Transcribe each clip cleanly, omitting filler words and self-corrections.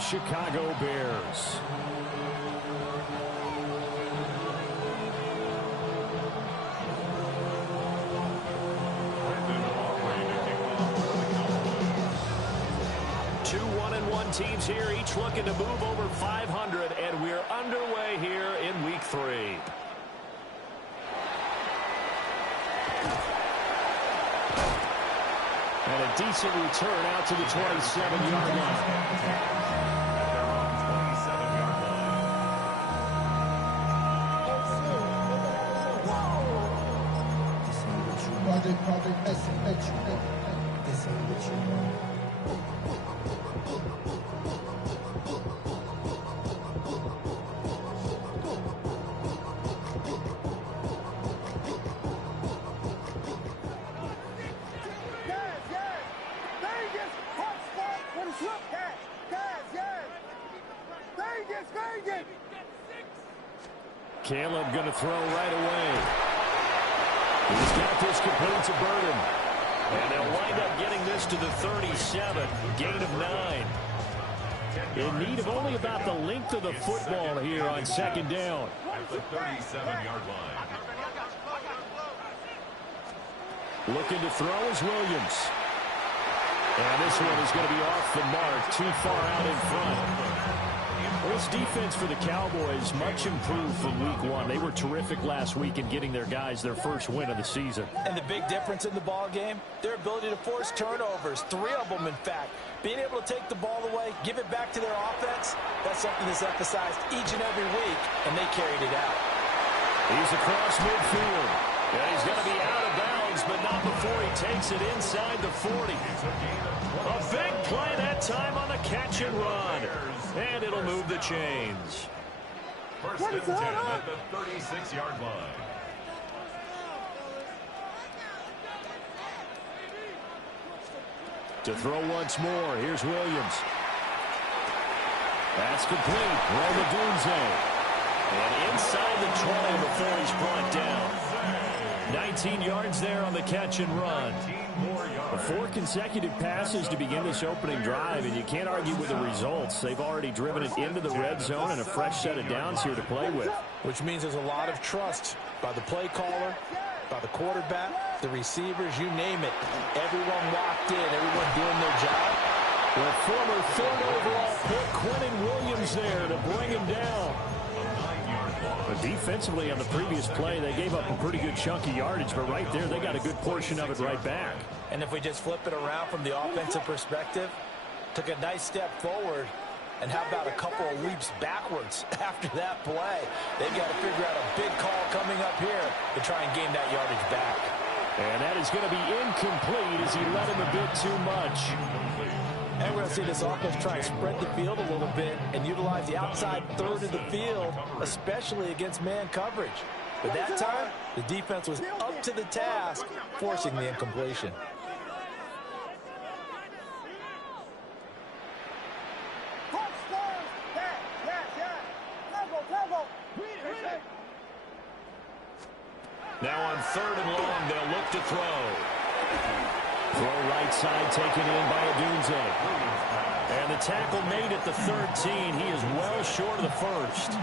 Chicago Bears. Two 1-1 teams here, each looking to move over 500, and we're underway here in Week 3. And a decent return out to the 27-yard line. Project SH. This ain't what you want. Caleb going to throw right away. He's got this complete to Burton. And they'll wind up getting this to the 37. Gain of 9. In need of only about the length of the football here on second down. At the 37-yard line. Looking to throw is Williams. And this one is going to be off the mark, too far out in front. This defense for the Cowboys, much improved from Week 1. They were terrific last week in getting their guys their first win of the season. And the big difference in the ball game, their ability to force turnovers, 3 of them in fact. Being able to take the ball away, give it back to their offense, that's something that's emphasized each and every week, and they carried it out. He's across midfield. And he's going to be out of bounds, but not before he takes it inside the 40. A big play that time on the catch and run. And it'll move the chains. First and 10 at the 36-yard line. To throw once more, here's Williams. That's complete. Roma Dunze. And inside the 20 before he's brought down. 19 yards there on the catch and run. 4 consecutive passes to begin this opening drive, and you can't argue with the results. They've already driven it into the red zone and a fresh set of downs here to play with. Which means there's a lot of trust by the play caller, by the quarterback, the receivers, you name it. Everyone locked in, everyone doing their job. The former 3rd overall pick, Quentin Williams there to bring him down. But defensively on the previous play, they gave up a pretty good chunk of yardage, but right there, they got a good portion of it right back. And if we just flip it around from the offensive perspective, took a nice step forward, and how about a couple of leaps backwards after that play? They've got to figure out a big call coming up here to try and gain that yardage back. And that is going to be incomplete as he led him a bit too much. And we're going to see this offense try and spread the field a little bit and utilize the outside third of the field, especially against man coverage. But that time, the defense was up to the task, forcing the incompletion. Now on 3rd and long, they'll look to throw. Throw right side taken in by Odunze. And the tackle made at the 13. He is well short of the first.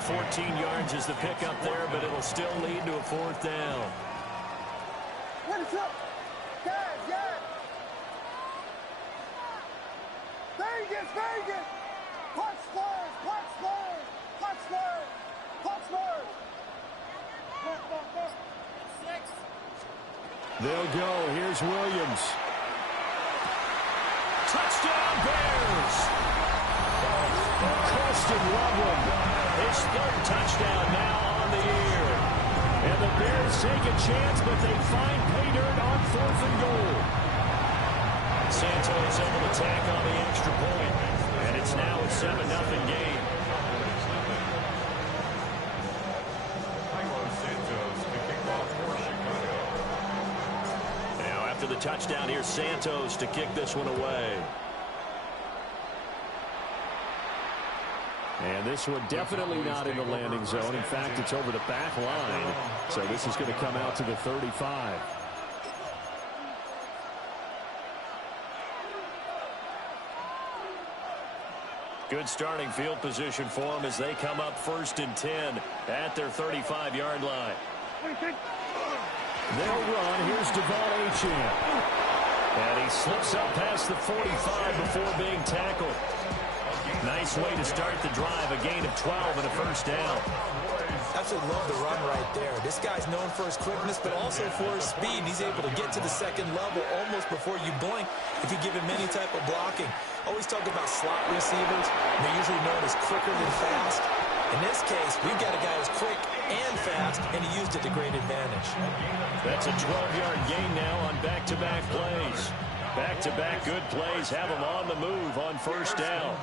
14 yards is the pickup there, but it'll still lead to a 4th down. They'll go. Here's Williams. Touchdown, Bears! Colston Loveland, his 3rd touchdown now on the year. And the Bears take a chance, but they find pay dirt on 4th and goal. Santos able to tack on the extra point, and it's now a 7-0 game. The touchdown here, Santos to kick this one away. And this one definitely not in the landing zone. In fact, it's over the back line. So this is going to come out to the 35. Good starting field position for them as they come up 1st and 10 at their 35-yard line. They'll run. Here's Devon Achane. And he slips up past the 45 before being tackled. Nice way to start the drive. A gain of 12 and a first down. Absolutely love the run right there. This guy's known for his quickness, but also for his speed. He's able to get to the second level almost before you blink if you give him any type of blocking. Always talk about slot receivers. They're usually known as quicker than fast. In this case, we've got a guy who's quick and fast, and he used it to great advantage. That's a 12-yard gain now on back-to-back plays. Back-to-back good plays have him on the move on first down.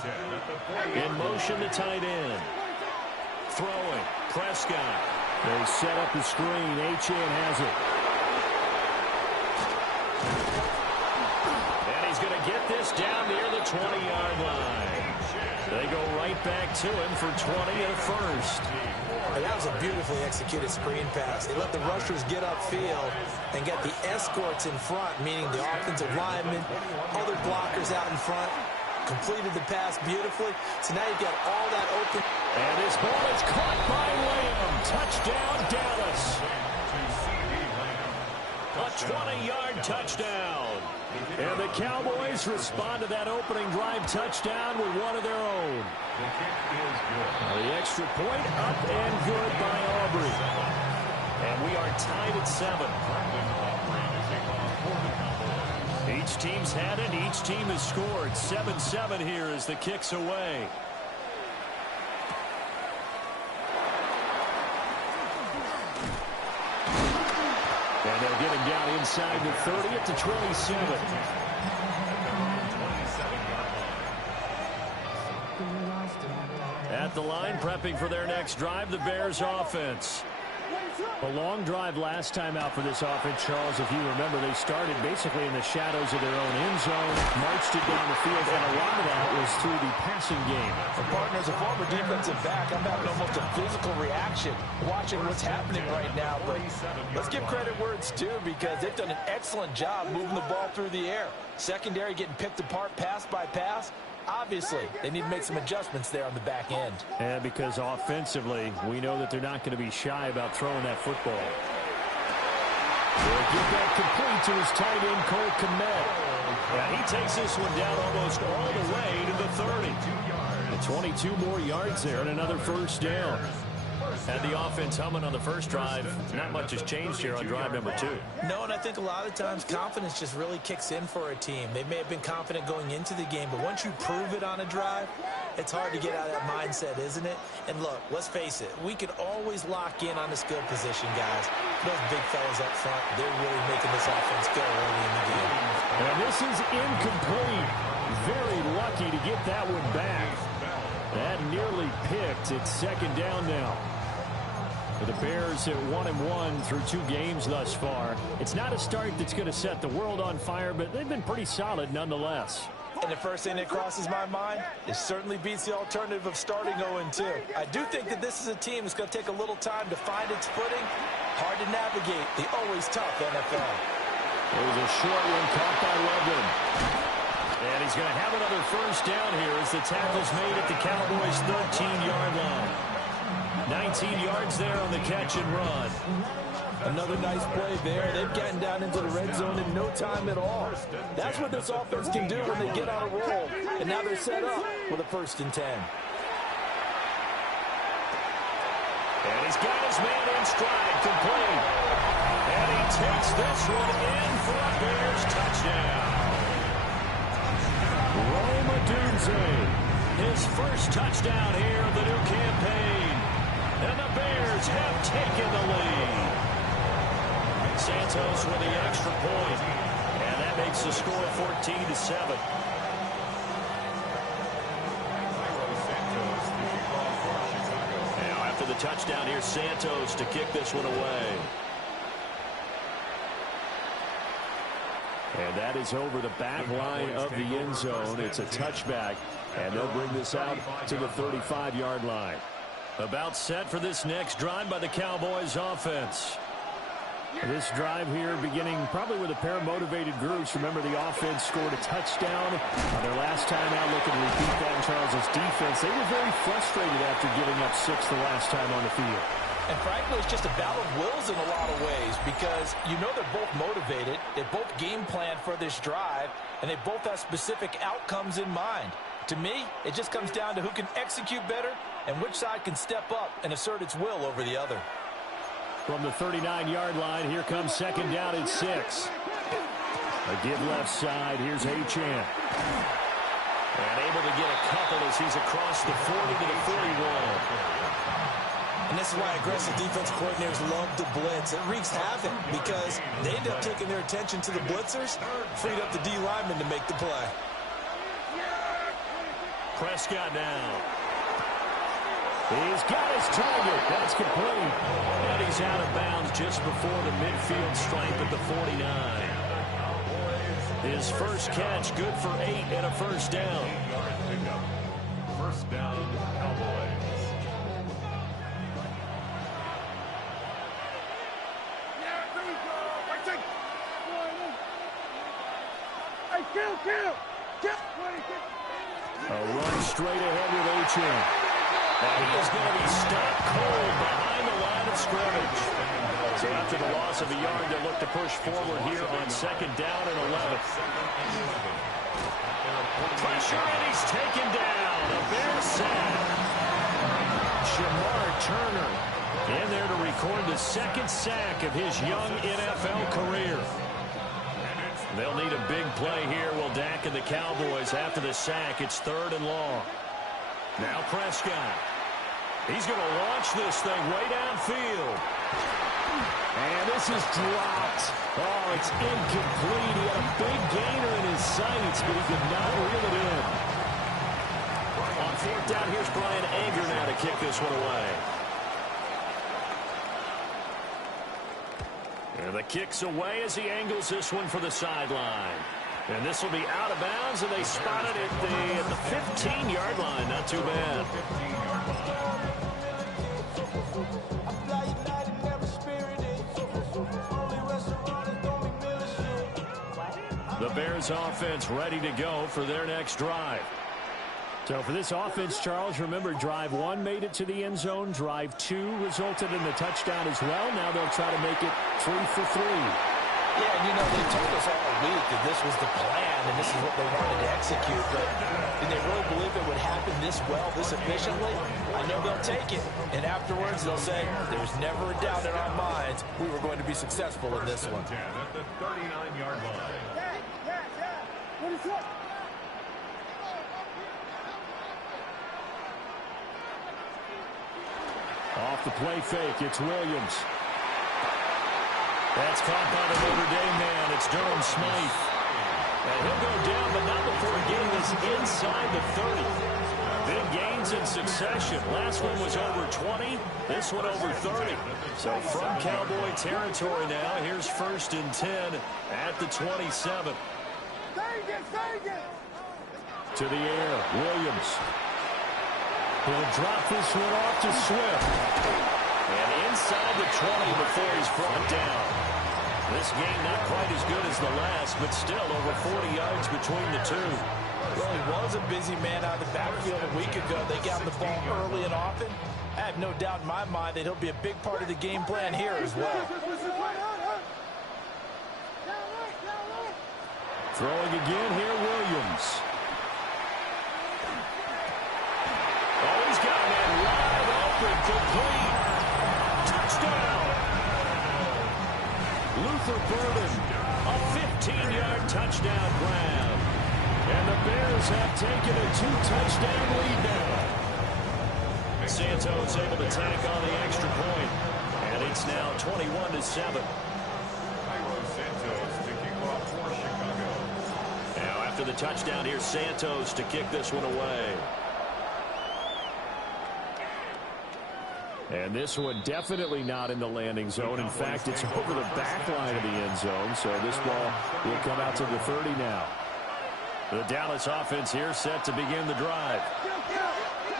In motion to tight end. Throwing. Prescott. They set up the screen. Achane has it. And he's going to get this down near the 20-yard line. They go right back to him for 20 and a first. That was a beautifully executed screen pass. They let the rushers get upfield and get the escorts in front, meaning the offensive linemen, other blockers out in front. Completed the pass beautifully. So now you've got all that open. And this ball is caught by Lamb. Touchdown, Dallas. A 20-yard touchdown. And the Cowboys respond to that opening drive touchdown with one of their own. The extra point up and good by Aubrey. And we are tied at 7. Each team's had it. Each team has scored. 7-7 here as the kick's away. And they'll get him down inside the 30 at the 27. At the line, prepping for their next drive, the Bears offense. A long drive last time out for this offense, Charles. If you remember, they started basically in the shadows of their own end zone, marched it down the field, and a lot of that was through the passing game. And partner, as a former defensive back, I'm having almost a physical reaction watching what's happening right now. But let's give credit where it's due because they've done an excellent job moving the ball through the air. Secondary getting picked apart pass by pass. Obviously, they need to make some adjustments there on the back end. And because offensively, we know that they're not going to be shy about throwing that football. They'll get that complete to his tight end, Cole Kmet. And he takes this one down almost all the way to the 30. And 22 more yards there and another first down. Had the offense humming on the first drive. Not much has changed here on drive number 2. No, and I think a lot of times confidence just really kicks in for a team. They may have been confident going into the game, but once you prove it on a drive, it's hard to get out of that mindset, isn't it? And look, let's face it, we can always lock in on the skill position, guys. Those big fellas up front, they're really making this offense go early in the game. And this is incomplete. Very lucky to get that one back. That nearly picked. It's second down now. The Bears at 1-1 through 2 games thus far. It's not a start that's going to set the world on fire, but they've been pretty solid nonetheless. And the first thing that crosses my mind, it certainly beats the alternative of starting 0-2. I do think that this is a team that's going to take a little time to find its footing. Hard to navigate the always tough NFL. It was a short one caught by Loveland. And he's going to have another first down here as the tackle's made at the Cowboys' 13-yard line. 19 yards there on the catch and run. Another nice play there. They've gotten down into the red zone in no time at all. That's what this offense can do when they get on a roll. And now they're set up with a 1st and 10. And he's got his man in stride, complete. And he takes this one in for a Bears touchdown. Rome Odunze, his first touchdown here of the new campaign. And the Bears have taken the lead. Santos with the extra point. And that makes the score 14-7. Now after the touchdown, here's Santos to kick this one away. And that is over the back line of the end zone. It's a touchback. And they'll bring this out to the 35-yard line. About set for this next drive by the Cowboys offense. This drive here beginning probably with a pair of motivated groups. Remember, the offense scored a touchdown on their last time out. Looking to repeat that. And Charles, Charles' defense, they were very frustrated after giving up 6 the last time on the field. And frankly, it's just a battle of wills in a lot of ways because you know they're both motivated, they both game plan for this drive, and they both have specific outcomes in mind. To me, it just comes down to who can execute better and which side can step up and assert its will over the other. From the 39-yard line, here comes second down and 6. A give left side, here's Achane. And able to get a couple as he's across the 40 to the 41. And this is why aggressive defense coordinators love to blitz. It wreaks havoc because they end up taking their attention to the blitzers, freed up the D lineman to make the play. Prescott now. He's got his target. That's complete. And he's out of bounds just before the midfield stripe at the 49. His first catch, good for 8 and a first down. First down, Cowboys. A run straight ahead with Achane. And he is going to be stopped cold behind the line of scrimmage. So after the loss of a yard, they'll look to push forward here on second down and 11. Pressure, and he's taken down. A Bear sack. Shamar Turner in there to record the second sack of his young NFL career. They'll need a big play here. Will Dak and the Cowboys after the sack. It's third and long. Now Prescott. He's going to launch this thing way downfield. And this is dropped. Oh, it's incomplete. He had a big gainer in his sights, but he could not reel it in. On fourth down, here's Brian Anger now to kick this one away. And the kick's away as he angles this one for the sideline. And this will be out of bounds, and they spotted it at the 15-yard line. Not too bad. The Bears offense ready to go for their next drive. So for this offense, Charles, remember, drive 1 made it to the end zone. Drive 2 resulted in the touchdown as well. Now they'll try to make it 3 for 3. Yeah, and you know, they told us all week that this was the plan and this is what they wanted to execute, but did they really believe it would happen this well, this efficiently? I know they'll take it, and afterwards they'll say, there's never a doubt in our minds we were going to be successful in this one. At the 39-yard line. What is that? Off the play fake, it's Williams. That's caught by the Notre Dame man. It's Durham Smythe. And he'll go down, but not before getting this inside the 30. Big gains in succession. Last one was over 20. This one over 30. So from Cowboy territory now, here's first and 10 at the 27. To the air, Williams. He'll drop this one off to Swift. And inside the 20 before he's brought down. This game not quite as good as the last, but still over 40 yards between the two. Well, he was a busy man out of the backfield a week ago. They got him the ball early and often. I have no doubt in my mind that he'll be a big part of the game plan here as well. Throwing again here, Williams. Oh, he's got a man wide open, complete. Touchdown. Luther Burden, a 15-yard touchdown grab. And the Bears have taken a 2-touchdown lead now. Santos able to tack on the extra point. And it's now 21-7. Now after the touchdown, here's Santos to kick this one away. And this one definitely not in the landing zone. In fact, it's over the back line of the end zone. So this ball will come out to the 30 now. The Dallas offense here set to begin the drive.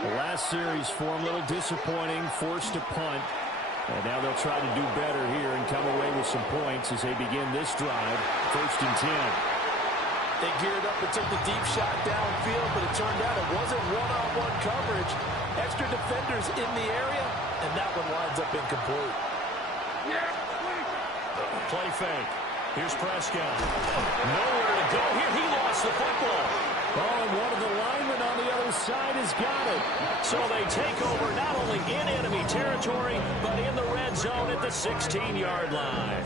The last series form a little disappointing, forced to punt. And now they'll try to do better here and come away with some points as they begin this drive. First and 10. They geared up and took the deep shot downfield, but it turned out it wasn't one-on-one. Extra defenders in the area, and that one winds up incomplete. Play fake. Here's Prescott. Nowhere to go here. He lost the football. Oh, and one of the linemen on the other side has got it. So they take over not only in enemy territory, but in the red zone at the 16-yard line.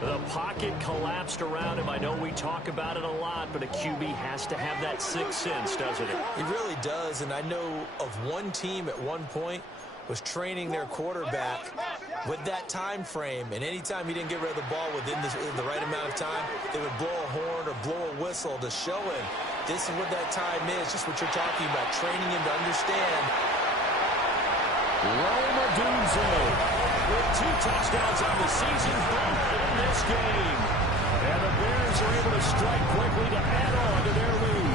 The pocket collapsed around him. I know we talk about it a lot, but a QB has to have that sixth sense, doesn't it? He really does, and I know of one team at one point was training their quarterback with that time frame, and anytime he didn't get rid of the ball within the right amount of time, they would blow a horn or blow a whistle to show him this is what that time is, just what you're talking about, training him to understand. Roma Dunze with 2 touchdowns on the season, both in this game. And the Bears are able to strike quickly to add on to their lead.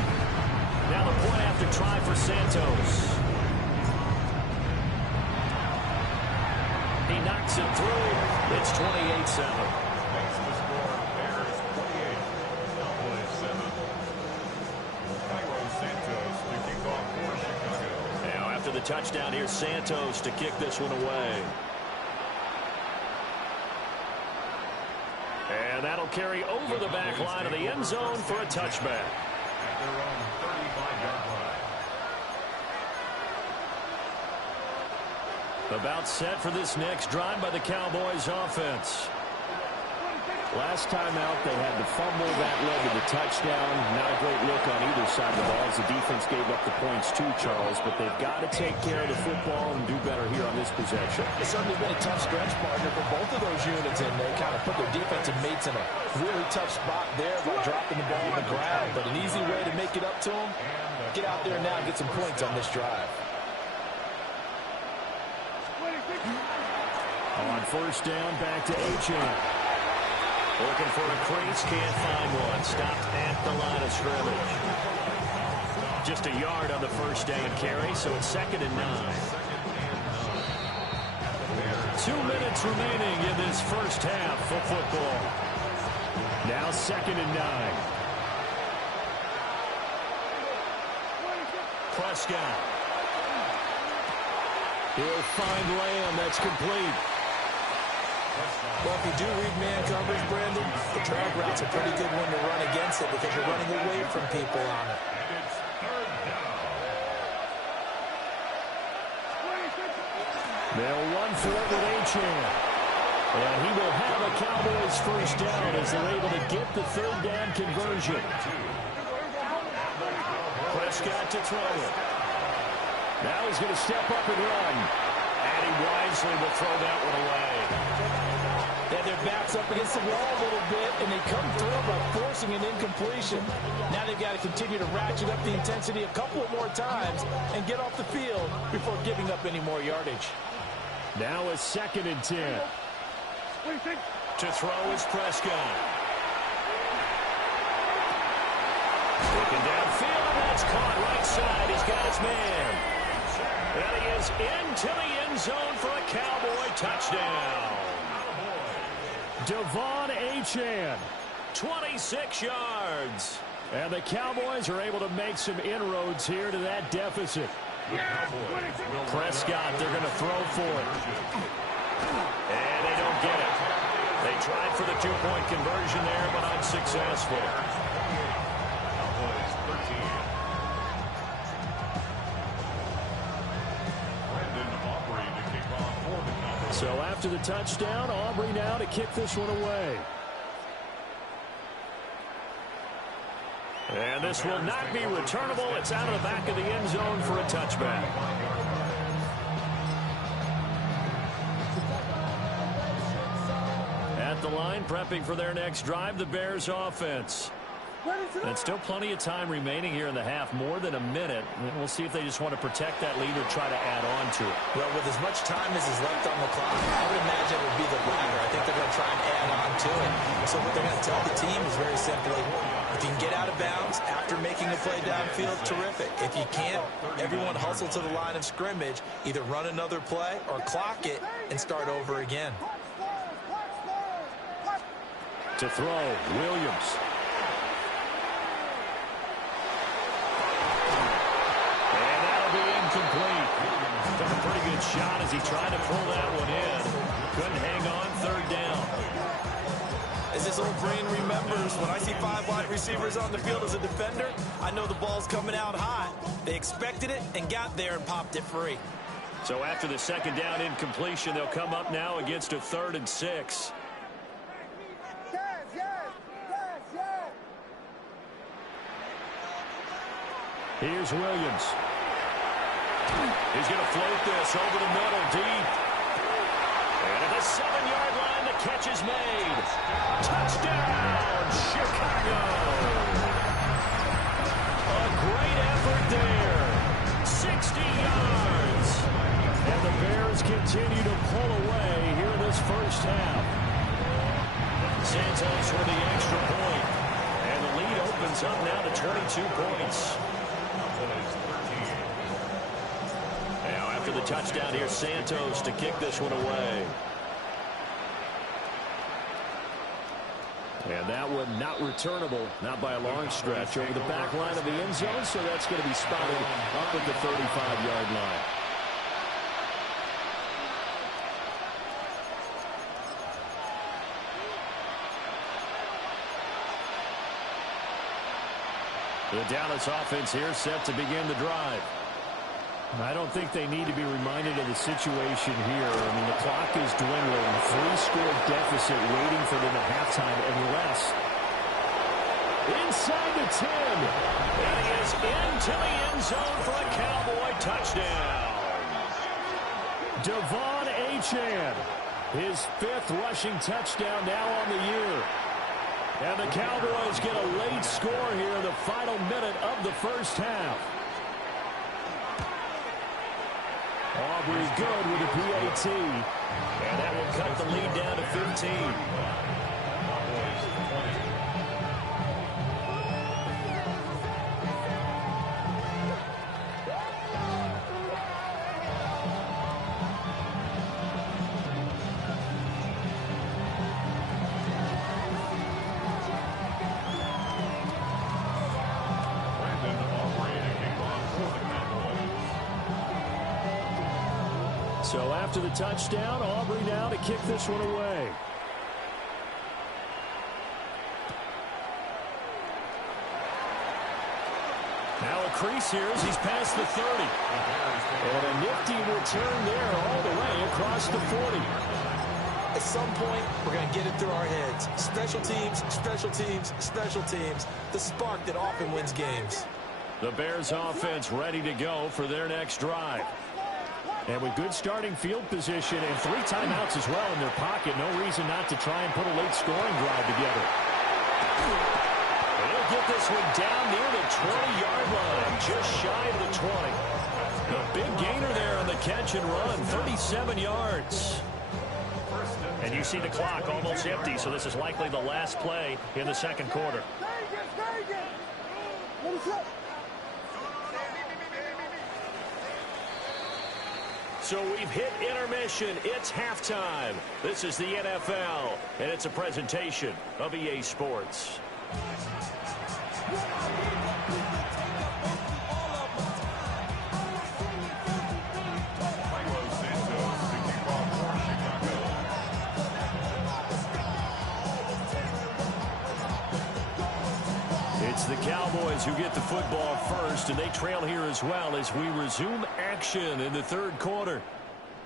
Now the point after try for Santos. He knocks it through. It's 28-7. The touchdown, here's Santos to kick this one away. And that'll carry over the back line of the end zone for a touchback. At their own 35-yard line. About set for this next drive by the Cowboys offense. Last time out, they had to fumble. That led to the touchdown. Not a great look on either side of the ball as the defense gave up the points too, Charles. But they've got to take care of the football and do better here on this possession. It's certainly been a tough stretch, partner, for both of those units, and they kind of put their defensive mates in a really tough spot there by dropping the ball on the ground. But an easy way to make it up to them, get out there now and get some points on this drive. On first down, back to H.M. Looking for a crease, can't find one. Stopped at the line of scrimmage. Just a yard on the first down carry, so it's 2nd and 9. 2 minutes remaining in this first half of football. Now 2nd and 9. Prescott. He'll find Lamb. That's complete. Well, if you do read man coverage, Brandon, the drag route's a pretty good one to run against it because you're running away from people on it. They'll run for it with H.M. And he will have a Cowboys first down as they're able to get the 3rd down conversion. Prescott to throw it. Now he's going to step up and run. And he wisely will throw that one away. They have their backs up against the wall a little bit, and they come through by forcing an incompletion. Now they've got to continue to ratchet up the intensity a couple more times and get off the field before giving up any more yardage. Now a 2nd and 10. To throw is Prescott. Looking downfield, and that's caught right side. He's got his man. And he is into the end zone for a Cowboy touchdown. Devon Achane, 26 yards. And the Cowboys are able to make some inroads here to that deficit. Prescott, they're going to throw for it. And they don't get it. They tried for the 2-point conversion there, but unsuccessful. So after the touchdown, Aubrey now to kick this one away. And this will not be returnable. It's out of the back of the end zone for a touchback. At the line, prepping for their next drive, the Bears offense. And still plenty of time remaining here in the half, more than a minute. And we'll see if they just want to protect that lead or try to add on to it. Well, with as much time as is left on the clock, I would imagine it would be the latter. I think they're going to try and add on to it. So what they're going to tell the team is very simply, if you can get out of bounds after making a play downfield, terrific. If you can't, everyone hustle to the line of scrimmage, either run another play or clock it and start over again. To throw, Williams. incomplete. Took a pretty good shot as he tried to pull that one in. Couldn't hang on, third down. As this old brain remembers, when I see 5 wide receivers on the field as a defender, I know the ball's coming out hot. They expected it and got there and popped it free. So after the second down incompletion, they'll come up now against a 3rd and 6. Here's Williams. He's going to float this over the middle, deep. And at the 7-yard line, the catch is made. Touchdown, Chicago. A great effort there. 60 yards. And the Bears continue to pull away here in this first half. Santos with the extra point. And the lead opens up now to 22 points. Now after the touchdown here, Santos to kick this one away. And that one not returnable, not by a long stretch, over the back line of the end zone, so that's going to be spotted up at the 35-yard line. The Dallas offense here set to begin the drive. I don't think they need to be reminded of the situation here. I mean, the clock is dwindling. 3-score deficit waiting for them at halftime unless inside the 10. And he is into the end zone for a Cowboy touchdown. Devon Achane, his 5th rushing touchdown now on the year. And the Cowboys get a late score here in the final minute of the first half. Aubrey good with a PAT. And that will cut the lead down to 15. So after the touchdown, Aubrey now to kick this one away. Now a crease here as he's past the 30. And a nifty return there all the way across the 40. At some point, we're going to get it through our heads. Special teams, special teams, special teams. The spark that often wins games. The Bears offense ready to go for their next drive. And with good starting field position and 3 timeouts as well in their pocket, no reason not to try and put a late scoring drive together. And he'll get this one down near the 20-yard line, just shy of the 20. A big gainer there on the catch and run, 37 yards. And you see the clock almost empty, so this is likely the last play in the second quarter. So we've hit intermission. It's halftime. This is the NFL, and it's a presentation of EA Sports. It's the Cowboys who get the football first, and they trail here as well as we resume action in the third quarter.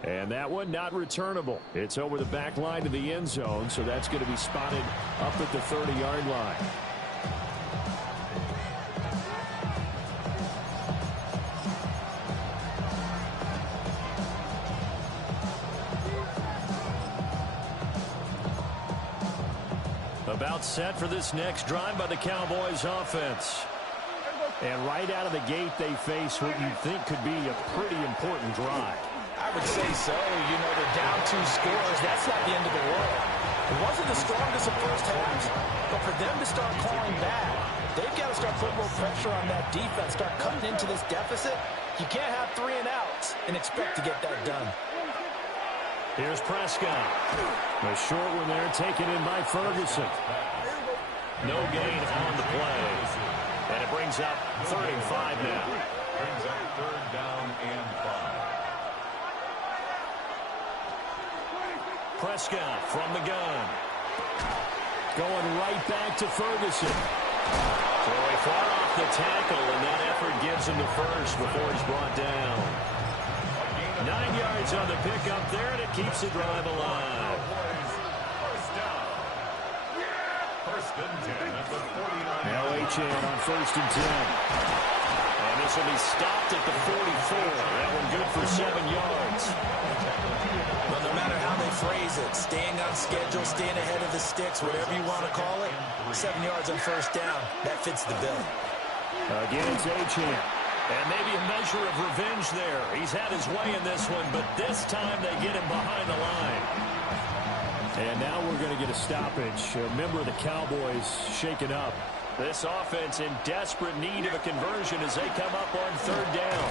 And that one not returnable. It's over the back line to the end zone, so that's going to be spotted up at the 30-yard line. About set for this next drive by the Cowboys offense. And right out of the gate, they face what you'd think could be a pretty important drive. I would say so. You know, they're down 2 scores. That's not the end of the world. It wasn't the strongest of first halves, but for them to start clawing back, they've got to start putting more pressure on that defense, start cutting into this deficit. You can't have 3 and outs and expect to get that done. Here's Prescott. The short one there taken in by Ferguson. No gain on the play. And it brings up 35 now. Brings up 3rd down and Prescott from the gun. Going right back to Ferguson. Troy far off the tackle, and that effort gives him the first before he's brought down. 9 yards on the pickup there, and it keeps the drive alive. Now Achane on 1st and 10. And this will be stopped at the 44. That one good for 7 yards. Well, no matter how they phrase it, staying on schedule, staying ahead of the sticks, whatever you want to call it, 7 yards on 1st down, that fits the bill. Again, it's Achane. And maybe a measure of revenge there. He's had his way in this one, but this time they get him behind the line. And now we're going to get a stoppage. A member of the Cowboys shaken up. This offense in desperate need of a conversion as they come up on 3rd down.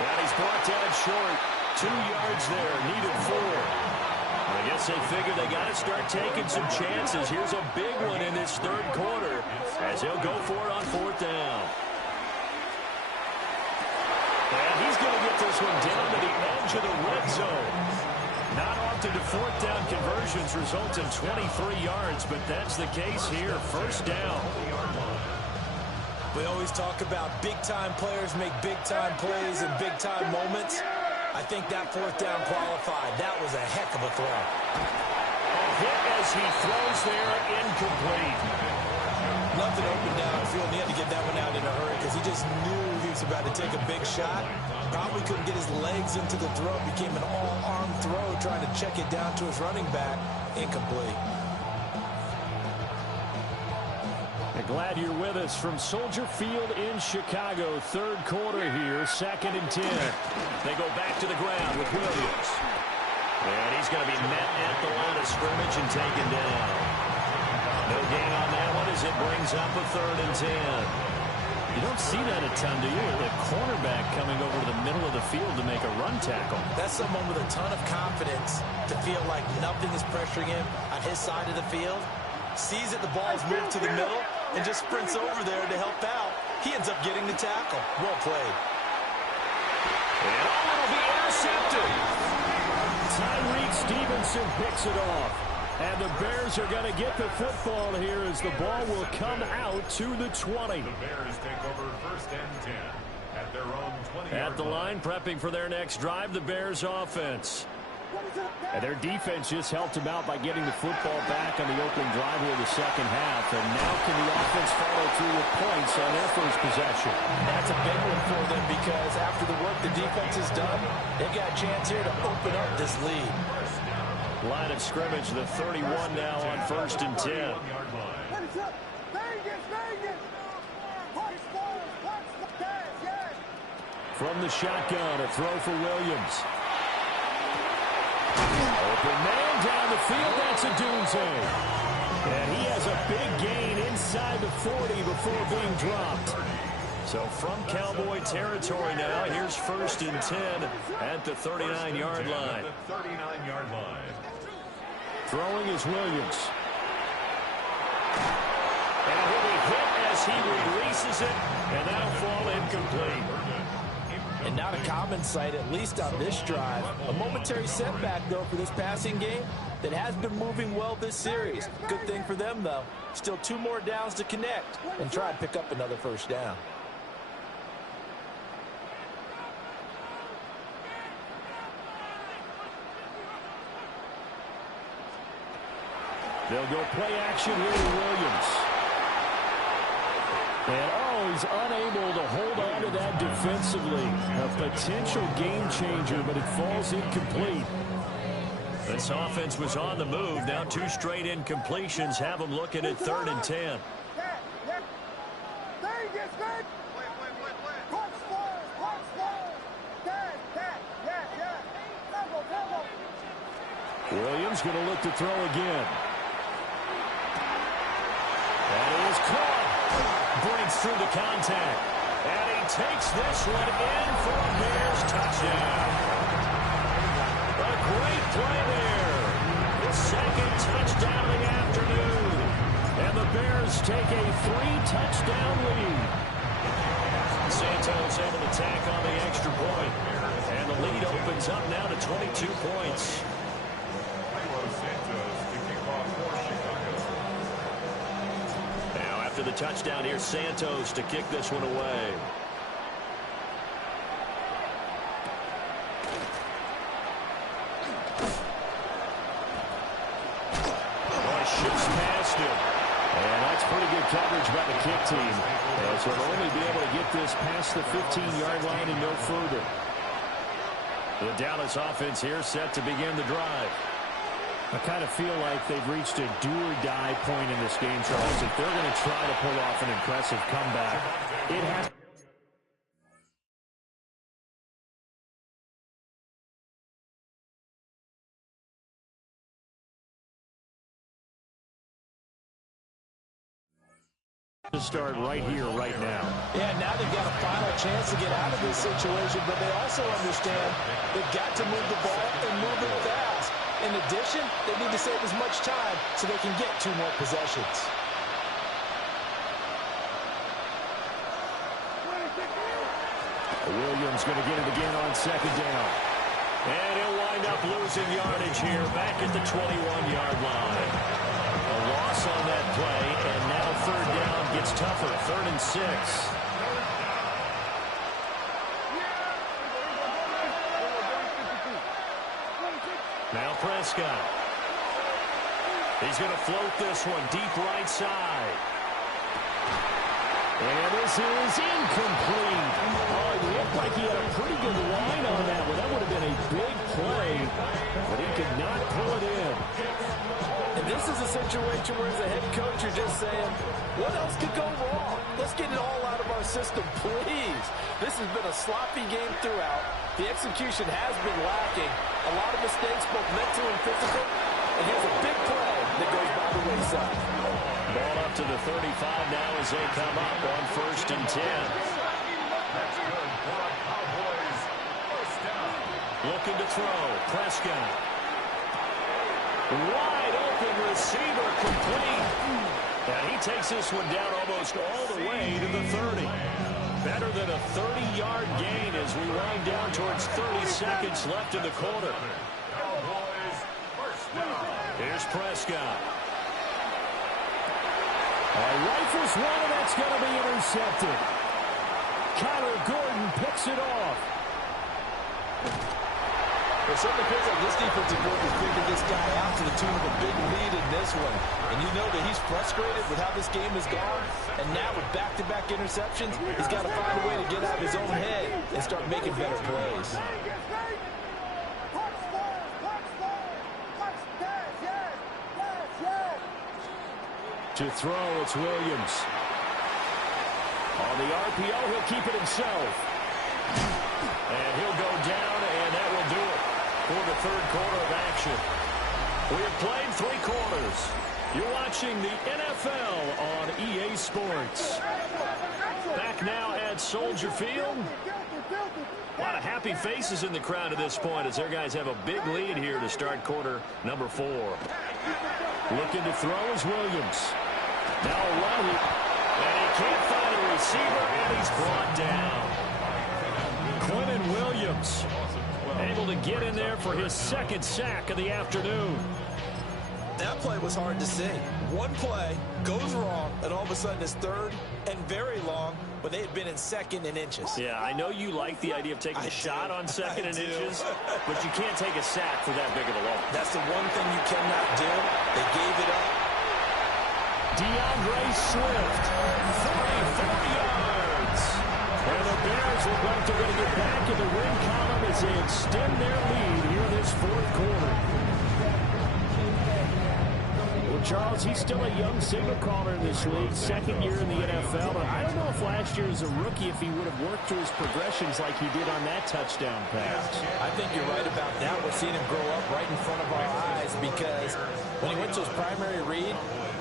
And he's brought down short. 2 yards there, needed 4. I guess they figured they got to start taking some chances. Here's a big one in this 3rd quarter as he'll go for it on 4th down. And he's going to get this one down to the edge of the red zone. Not often do 4th down conversions result in 23 yards, but that's the case here. 1st down. We always talk about big-time players make big-time plays in big-time moments. I think that 4th down qualified. That was a heck of a throw. A hit as he throws there, incomplete. Nothing open downfield. He had to get that one out in a hurry because he just knew he was about to take a big shot. Probably couldn't get his legs into the throw. Became an all-arm throw, trying to check it down to his running back. Incomplete. Glad you're with us from Soldier Field in Chicago. 3rd quarter here, 2nd and 10. They go back to the ground with Williams. And he's going to be met at the line of scrimmage and taken down. No gain on that one as it brings up a 3rd and 10. You don't see that a ton, do you? The cornerback coming over to the middle of the field to make a run tackle. That's someone with a ton of confidence to feel like nothing is pressuring him on his side of the field. Sees that the ball's moved to the middle and just sprints over there to help out. He ends up getting the tackle. Well played. And it'll be intercepted. Tyreek Stevenson picks it off. And the Bears are going to get the football here as the ball will come out to the 20. The Bears take over 1st and 10 at their own 20. At the line, prepping for their next drive, the Bears offense. And their defense just helped them out by getting the football back on the opening drive here in the 2nd half. And now can the offense follow through with points on their first possession? That's a big one for them because after the work the defense has done, they've got a chance here to open up this lead. Line of scrimmage, the 31 now on 1st and 10. From the shotgun, a throw for Williams. Open man down the field, that's a Dunze. And he has a big gain inside the 40 before being dropped. So from Cowboy territory now, here's 1st and 10 at the 39-yard line. The 39-yard line. Throwing is Williams. And he'll be hit as he releases it, and that'll fall incomplete. And not a common sight, at least on this drive. A momentary setback, though, for this passing game that has been moving well this series. Good thing for them, though. Still 2 more downs to connect and try and pick up another 1st down. They'll go play action here with Williams. And, he's unable to hold on to that defensively. A potential game changer, but it falls incomplete. This offense was on the move. Now 2 straight incompletions have them looking at 3rd and 10. Williams going to look to throw again. And he is caught. Breaks through the contact. And he takes this one in for a Bears touchdown. A great play there. The 2nd touchdown of the afternoon. And the Bears take a 3-touchdown lead. Santos able to tack on the extra point. And the lead opens up now to 22 points. touchdown here. Santos to kick this one away. Shoots past him. And that's pretty good coverage by the kick team. As they'll only be able to get this past the 15-yard line and no further. The Dallas offense here set to begin the drive. I kind of feel like they've reached a do-or-die point in this game, Charles. If they're going to try to pull off an impressive comeback, it has to start right here, right now. Yeah, now they've got a final chance to get out of this situation, but they also understand they've got to move the ball and move it fast. In addition, they need to save as much time so they can get 2 more possessions. Williams going to get it again on second down. And he'll wind up losing yardage here back at the 21-yard line. A loss on that play, and now third down gets tougher. 3rd and 6. Now Prescott. He's going to float this one deep right side. And this is incomplete. Oh, it looked like he had a pretty good line on that one. That would have been a big play, but he could not pull it in. And this is a situation where as a head coach you're just saying, what else could go wrong? Let's get it all out of our system, please. This has been a sloppy game throughout. The execution has been lacking. A lot of mistakes, both mental and physical. And here's a big play that goes by the wayside. Ball up to the 35 now as they come up on 1st and 10. Looking to throw. Prescott. Wide open receiver, complete. And he takes this one down almost all the way to the 30. Better than a 30-yard gain as we wind down towards 30 seconds left in the quarter. Here's Prescott. Rifles one, and that's going to be intercepted. Kyler Gordon picks it off. It certainly feels like this defensive group has figured this guy out to the tune of a big lead in this one. And you know that he's frustrated with how this game has gone. And now with back-to-back interceptions, he's got to find a way to get out of his own head and start making better plays. To throw, it's Williams. On the RPO, he'll keep it himself. And he'll go down, and that will do it for the 3rd quarter of action. We have played 3 quarters. You're watching the NFL on EA Sports. Back now at Soldier Field. A lot of happy faces in the crowd at this point as their guys have a big lead here to start quarter number 4. Looking to throw is Williams. Now a run, and he can't find a receiver, and he's brought down. Quentin Williams able to get in there for his 2nd sack of the afternoon. That play was hard to see. One play goes wrong, and all of a sudden it's 3rd and very long, but they had been in 2nd and inches. Yeah, I know you like the idea of taking a shot on 2nd and inches, but you can't take a sack for that big of a loss. That's the one thing you cannot do. They gave it up. DeAndre Swift, 44 yards. And the Bears look like they're going to get back in the win column as they extend their lead here in this 4th quarter. Well, Charles, he's still a young signal caller in this league, 2nd year in the NFL. But I don't know if last year as a rookie, if he would have worked through his progressions like he did on that touchdown pass. I think you're right about that. We're seeing him grow up right in front of our eyes because when he went to his primary read,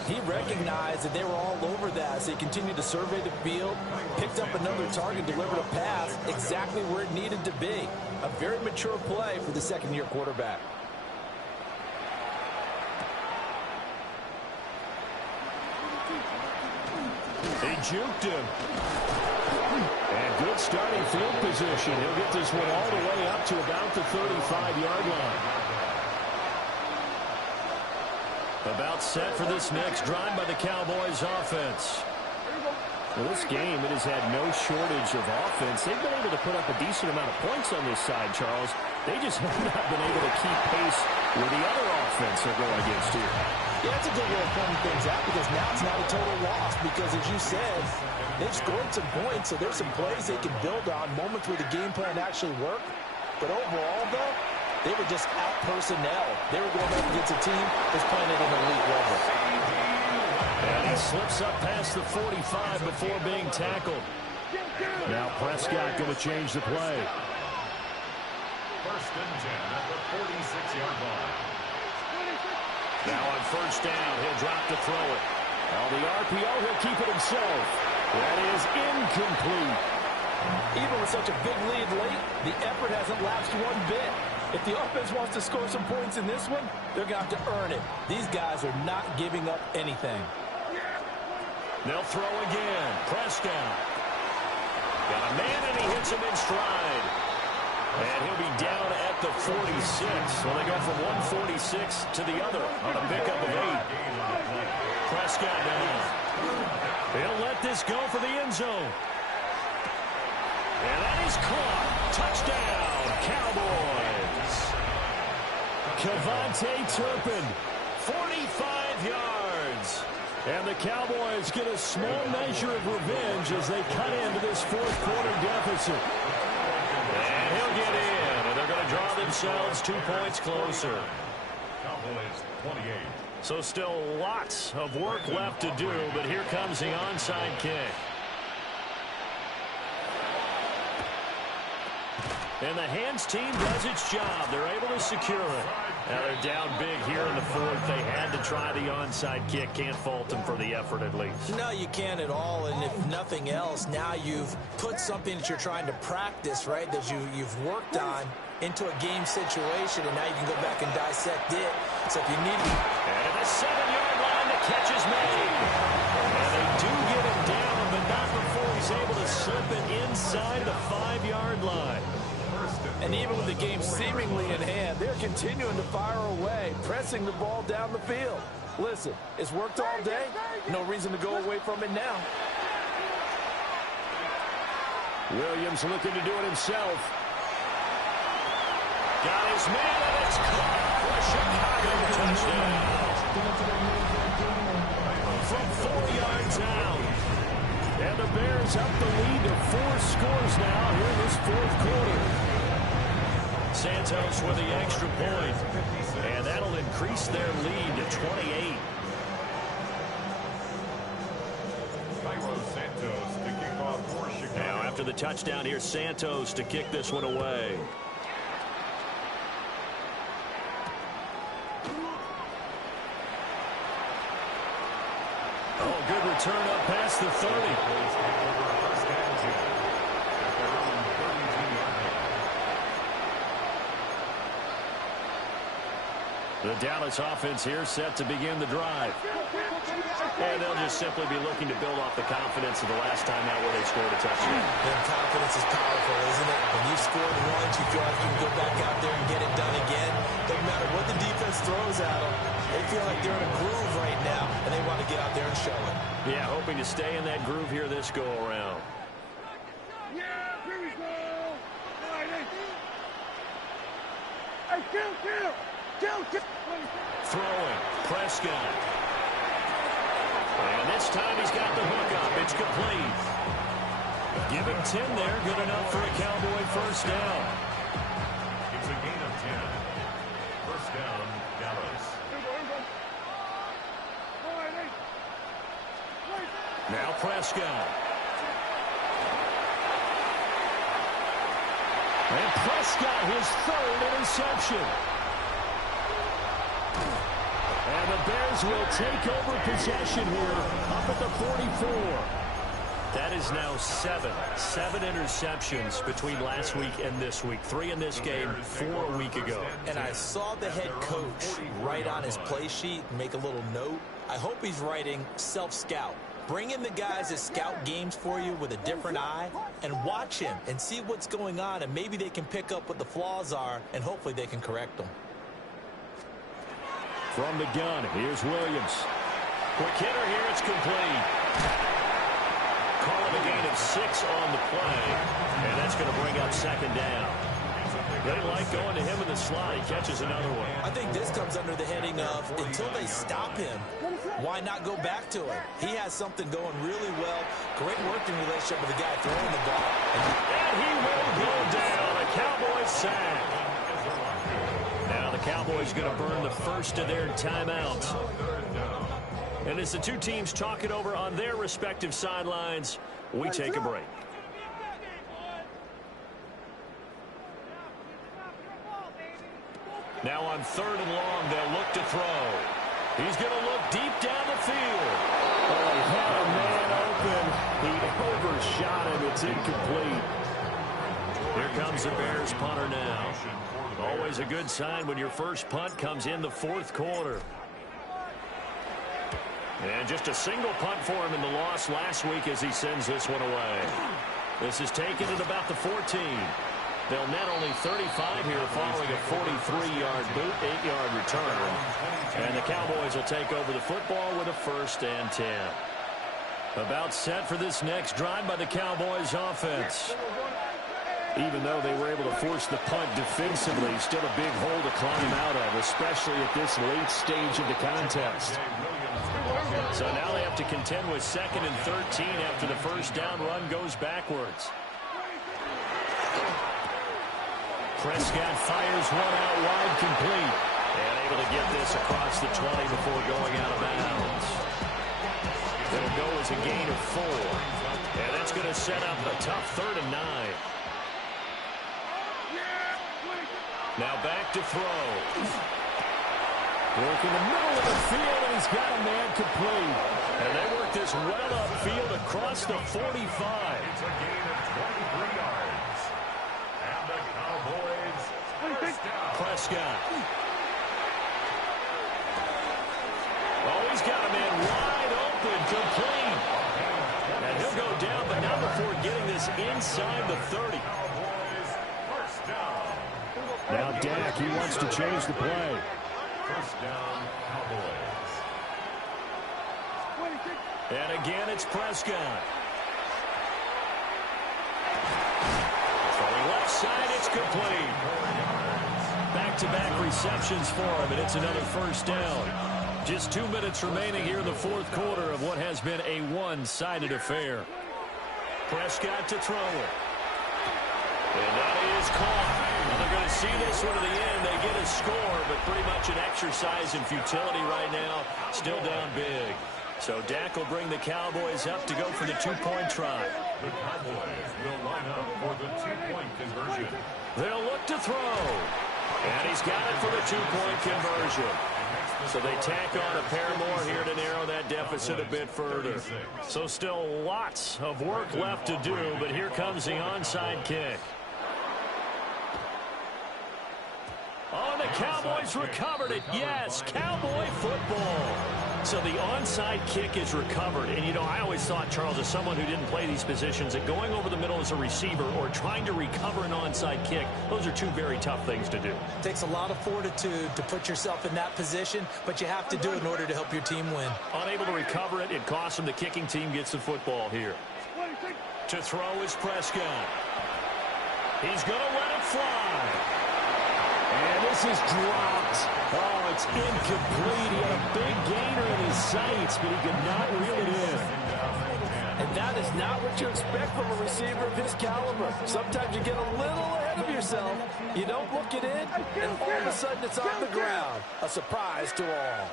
he recognized that they were all over that as he continued to survey the field, picked up another target, delivered a pass exactly where it needed to be. A very mature play for the 2nd-year quarterback. They juked him. And good starting field position. He'll get this one all the way up to about the 35-yard line. About set for this next drive by the Cowboys offense. Well, this game, it has had no shortage of offense. They've been able to put up a decent amount of points on this side, Charles. They just have not been able to keep pace with the other offense they're going against here. Yeah, it's a good way of pointing things out because now it's not a total loss because, as you said, they've scored some points, so there's some plays they can build on, moments where the game plan actually worked. But overall, though, they were just out-personnel. They were going up against a team that's playing at an elite level. And he slips up past the 45 before being tackled. Now Prescott going to change the play. First and 10 at the 46-yard line. Now on first down, he'll drop to throw it. On the RPO, he'll keep it himself. That is incomplete. Even with such a big lead late, the effort hasn't lapsed one bit. If the offense wants to score some points in this one, they're going to have to earn it. These guys are not giving up anything. They'll throw again. Prescott. Got a man, and he hits him in stride. And he'll be down at the 46. Well, they go from 146 to the other on a pickup of 8. Prescott down. He'll let this go for the end zone. And that is caught. Touchdown, Cowboys. Kevontae Turpin, 45 yards. And the Cowboys get a small measure of revenge as they cut into this fourth quarter deficit. And he'll get in, and they're going to draw themselves 2 points closer. Cowboys 28. So still lots of work left to do, but here comes the onside kick. And the hands team does its job. They're able to secure it. Now they're down big here in the fourth. They had to try the onside kick. Can't fault them for the effort at least. No, you can't at all. And if nothing else, now you've put something that you're trying to practice, right, that you've worked on into a game situation, and now you can go back and dissect it. So if you need to... And at the 7-yard line, the catch is made. And they do get him down, but not before he's able to slip it inside the 5-yard line. And even with the game seemingly in hand, they're continuing to fire away, pressing the ball down the field. Listen, it's worked all day. No reason to go away from it now. Williams looking to do it himself. Got his man, and it's caught for a Chicago touchdown. From 4 yards out. And the Bears up the lead to 4 scores now here in this fourth quarter. Santos with the extra point, and that'll increase their lead to 28. Santos to kick off for Chicago. Now after the touchdown, here's Santos to kick this one away. Oh, good return up past the 30. The Dallas offense here set to begin the drive. And they'll just simply be looking to build off the confidence of the last time out where they scored a touchdown. And confidence is powerful, isn't it? When you've scored once, you feel like you can go back out there and get it done again. Doesn't matter what the defense throws at them. They feel like they're in a groove right now, and they want to get out there and show it. Yeah, hoping to stay in that groove here this go-around. Yeah, here we go. All right, hey, kill. Throwing, Prescott. And this time he's got the hook up. It's complete. Give him 10 there. Good enough for a Cowboy first down. It's a gain of 10. First down, Dallas. Now Prescott. And Prescott, his 3rd interception. And the Bears will take over possession here up at the 44. That is now 7 interceptions between last week and this week. 3 in this game, 4 a week ago. And I saw the head coach write on his play sheet, make a little note. I hope he's writing self-scout. Bring in the guys that scout games for you with a different eye and watch him and see what's going on, and maybe they can pick up what the flaws are, and hopefully they can correct them. From the gun, here's Williams. Quick hitter here, it's complete. call it a gain of 6 on the play, and that's going to bring up second down. They like going to him in the slot. He catches another one. I think this comes under the heading of until they stop him, why not go back to him? He has something going really well. Great working relationship with the guy throwing the ball. And he will go down. A Cowboys sack. Now the Cowboys going to burn the first of their timeouts. And as the two teams talk it over on their respective sidelines, we take a break. Now on 3rd and long, they'll look to throw. He's going to look deep down the field. Oh, he had a man open. He overshot him. It's incomplete. Here comes the Bears punter now. Always a good sign when your first punt comes in the 4th quarter. And just a single punt for him in the loss last week as he sends this one away. This is taken at about the 14. They'll net only 35 here following a 43-yard boot, 8-yard return. And the Cowboys will take over the football with a 1st and 10. About set for this next drive by the Cowboys offense. Even though they were able to force the punt defensively, still a big hole to climb out of, especially at this late stage of the contest. So now they have to contend with 2nd and 13 after the first down run goes backwards. Prescott fires one out wide, complete. And able to get this across the 20 before going out of bounds. It'll go as a gain of 4. And that's going to set up a tough 3rd and 9. Now back to throw. Work in the middle of the field, and he's got a man complete. And they work this well upfield across the 45. It's a gain of 23 yards. And the Cowboys first down. Prescott. Oh, he's got a man wide open, complete. And he'll go down, but not before getting this inside the 30. Cowboys first down. Now Dak, he wants to change the play. First down, Cowboys. And again, it's Prescott. Throwing left side, it's complete. Back-to-back receptions for him, and it's another first down. Just 2 minutes remaining here in the 4th quarter of what has been a one-sided affair. Prescott to throw it. And that is caught. Now they're going to see this one to the end. They get a score, but pretty much an exercise in futility right now. Still down big. So Dak will bring the Cowboys up to go for the 2-point try. The Cowboys will line up for the 2-point conversion. They'll look to throw. And he's got it for the 2-point conversion. So they tack on a pair more here to narrow that deficit a bit further. So still lots of work left to do, but here comes the onside kick. Oh, the Cowboys recovered it. Yes, Cowboy football. So the onside kick is recovered. And, you know, I always thought, Charles, as someone who didn't play these positions, that going over the middle as a receiver or trying to recover an onside kick, those are two very tough things to do. It takes a lot of fortitude to put yourself in that position, but you have to do it in order to help your team win. Unable to recover it, it costs them. The kicking team gets the football here. To throw is Prescott. He's going to let it fly. And this is dropped. Oh, it's incomplete. He had a big gainer in his sights, but he could not reel it in. And that is not what you expect from a receiver of his caliber. Sometimes you get a little ahead of yourself. You don't look it in, and all of a sudden it's on the ground. A surprise to all.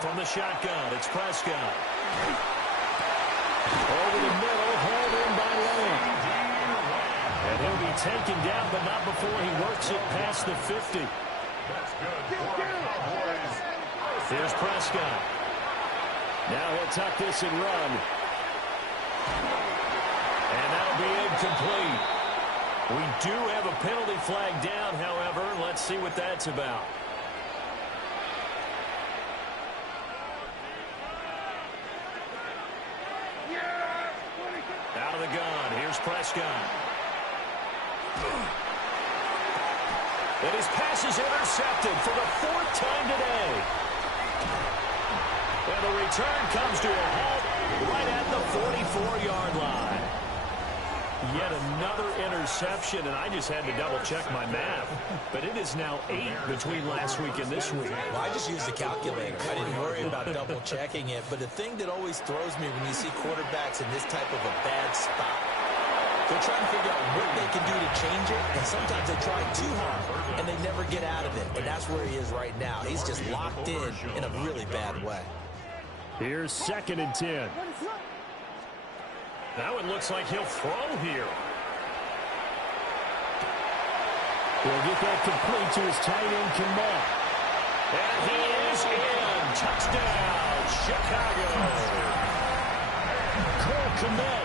From the shotgun, it's Prescott. Over the middle, hauled in by Lane. And he'll be taken down, but not before he works it past the 50. That's good for the Cowboys. Here's Prescott. Now he'll tuck this and run. And that'll be incomplete. We do have a penalty flag down, however. Let's see what that's about. Out of the gun. Here's Prescott. And his pass is intercepted for the 4th time today. And the return comes to a halt right at the 44-yard line. Yet another interception, and I just had to double-check my math. But it is now 8 between last week and this week. Well, I just used the calculator. I didn't worry about double-checking it. But the thing that always throws me when you see quarterbacks in this type of a bad spot, they're trying to figure out what they can do to change it, and sometimes they try too hard, and they never get out of it. And that's where he is right now. He's just locked in a really bad way. Here's 2nd and 10. Now it looks like he'll throw here. He'll get that complete to his tight end, Kmet. And he is in. Touchdown, Chicago. Cole Kmet,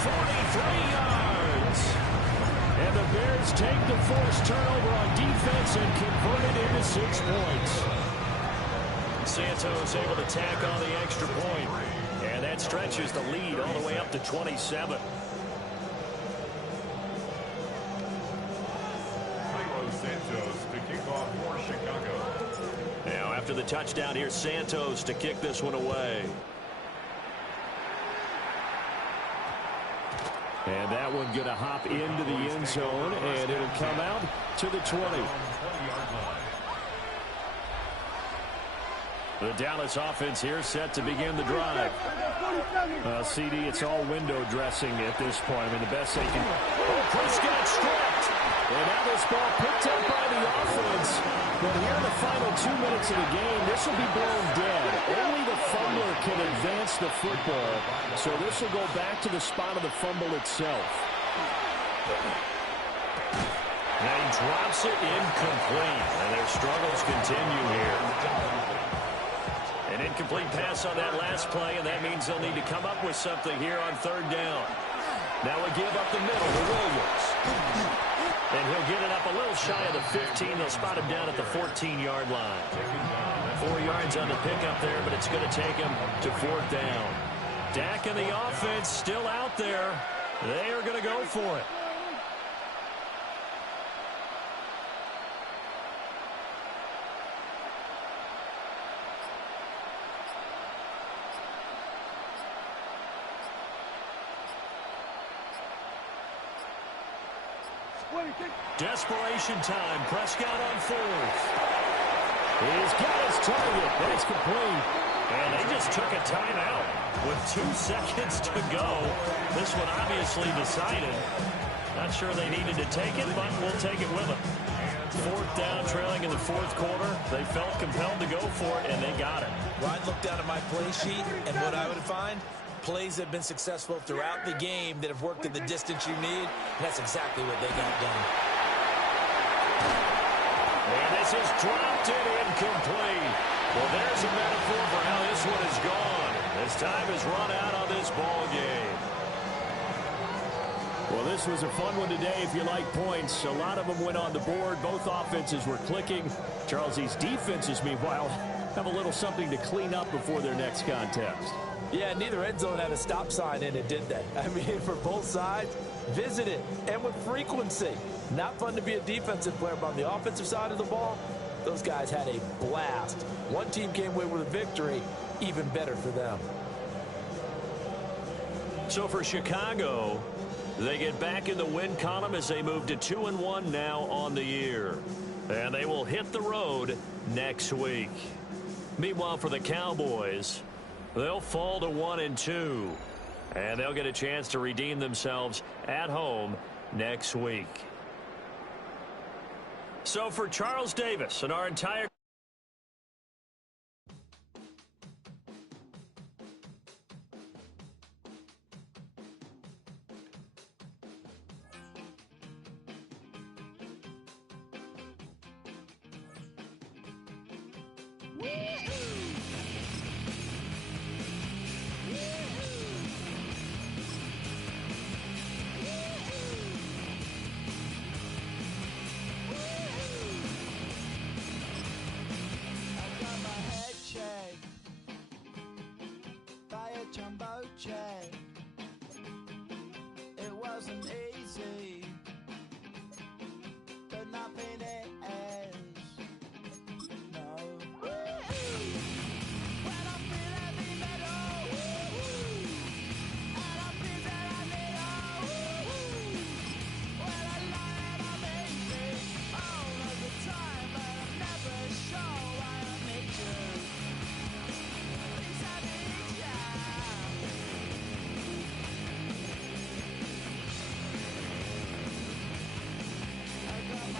43 yards. And the Bears take the forced turnover on defense and convert it into 6 points. Santos able to tack on the extra point. And that stretches the lead all the way up to 27. Santos to kick off for Chicago. Now after the touchdown, here's Santos to kick this one away. And that one going to hop into the end zone, and it'll come out to the 20. The Dallas offense here set to begin the drive. CD, it's all window dressing at this point. I mean, the best they can. Oh, Prescott stripped. And now this ball picked up by the offense. But here in the final 2 minutes of the game, this will be blown dead. Only the fumbler can advance the football. So this will go back to the spot of the fumble itself. Now he drops it incomplete. And their struggles continue here. An incomplete pass on that last play, and that means they'll need to come up with something here on 3rd down. Now we give up the middle to Williams. And he'll get it up a little shy of the 15. They'll spot him down at the 14-yard line. 4 yards on the pickup there, but it's going to take him to 4th down. Dak and the offense still out there. They are going to go for it. Desperation time. Prescott on 4th. He's got his target. That's complete. And they just took a timeout with 2 seconds to go. This one obviously decided. Not sure they needed to take it, but we'll take it with them. 4th down, trailing in the 4th quarter. They felt compelled to go for it, and they got it. Well, I'd look down at my play sheet, and what I would find, plays that have been successful throughout the game that have worked at the distance you need, and that's exactly what they got done. And this is dropped and incomplete. Well, there's a metaphor for how this one is gone. As time has run out on this ball game. Well, this was a fun one today if you like points. A lot of them went on the board. Both offenses were clicking. Charles, these defenses, meanwhile, have a little something to clean up before their next contest. Yeah, neither end zone had a stop sign in it, did they? I mean, for both sides, visit it, and with frequency. Not fun to be a defensive player, but on the offensive side of the ball, those guys had a blast. One team came away with a victory, even better for them. So for Chicago, they get back in the win column as they move to 2-1 now on the year. And they will hit the road next week. Meanwhile, for the Cowboys, they'll fall to 1-2. And they'll get a chance to redeem themselves at home next week. So for Charles Davis and our entire Woo!